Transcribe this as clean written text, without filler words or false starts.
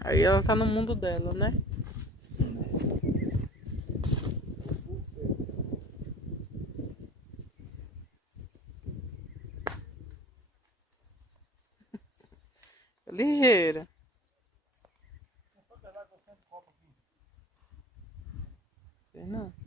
Aí ela tá no mundo dela, né? Ligeira. Sei não.